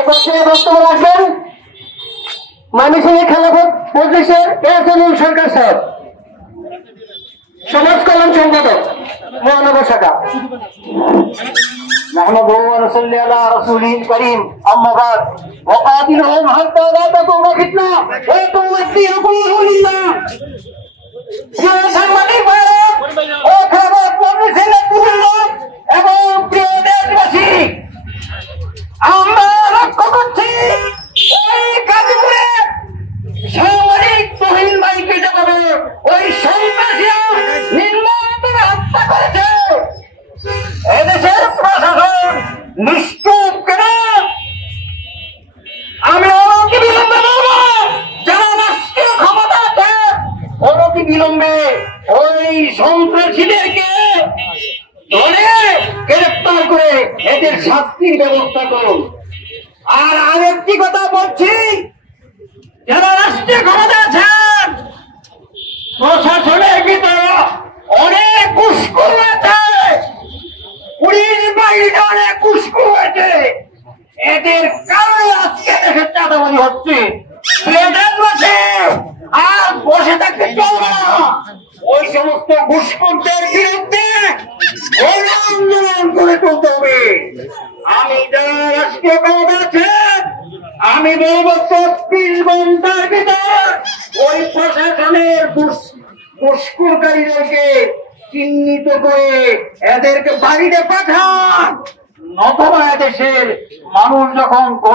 এপাশে বক্তব্য রাখবেন ময়মনসিংহ খেলাফত মজলিসের এহসানুল সরকার সাহেব, সমাজ কল্যাণ সম্পাদক মহানগর শাখা। نحمده ونصلي على رسوله الكريم أما بعد وقاتلهم حتى لا تكون فتنة ويكون الدين كله لله। সাংবাদিক ভাইরা ও খেলাফত মজলিসের নেতৃবৃন্দ এবং প্রিয় দেশবাসী, আমরা লক্ষ্য করছি ওই গাজীপুরে সাংবাদিক তহিন ভাইকে যখন ওই সন্ত্রাসীরা নির্মমভাবে হত্যা করেছে, এদেশের প্রশাসন নিশ্চুপ কেন? আমি অনতি বিলম্বে বলব, যারা রাষ্ট্রীয় ক্ষমতা আছে অনতি বিলম্বে ওই সন্ত্রাসীদেরকে ধরে গ্রেফতার করে এদের শাস্তির ব্যবস্থা করুন। আর আরেকটি কথা বলছি, যারা রাষ্ট্রীয় ক্ষমতা আছেন প্রশাসনের ভিতরে অনেক ঘুষখোর রয়েছে, পুলিশ বাহিনীতে অনেক ঘুষখোর রয়েছে, এদের কারণে আজকে দেশের চাঁদাবাজি হচ্ছে। আর বসে থাকতে চলবে না, ওই সমস্ত ঘুষখোরদের বিরুদ্ধে আন্দোলন করে তুলতে হবে। আমি যারা রাষ্ট্রীয় ক্ষমতা আছে আমি বলবো 34 ঘন্টার ভিতর ওই প্রশাসনের ঘুষখোরকারীদেরকে চিহ্নিত করে এদেরকে বাড়িতে পাঠান, নতুবা দেশের মানুষ যখন